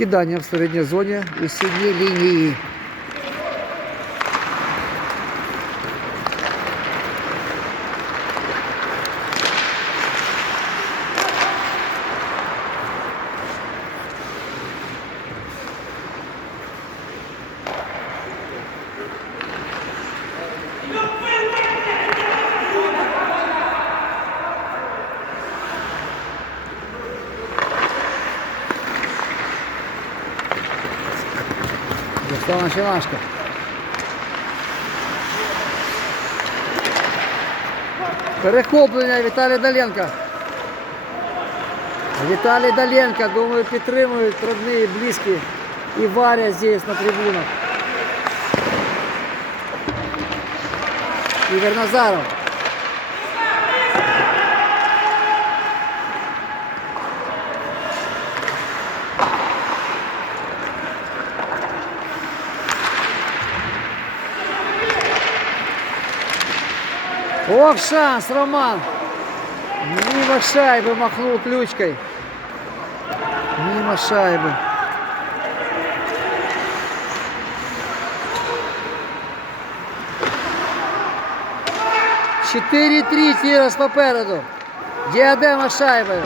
Кидання в середній зоні у синій лінії. Руслана Шимашко. Перехоплення Віталій Даленко. Віталій Даленко, думаю, підтримують родні, близькі і Варя здесь на трибунах. Ігор Назаров. Ох, шанс, Роман. Мимо шайбы махнул ключкой. Мимо шайбы. Четыре-три Тірос попереду. Діадема з шайбою.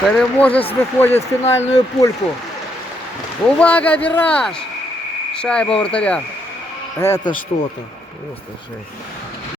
Переможець виходить в фінальну пульку. Увага, вираж! Шайба вратаря. Это что-то. Просто жесть.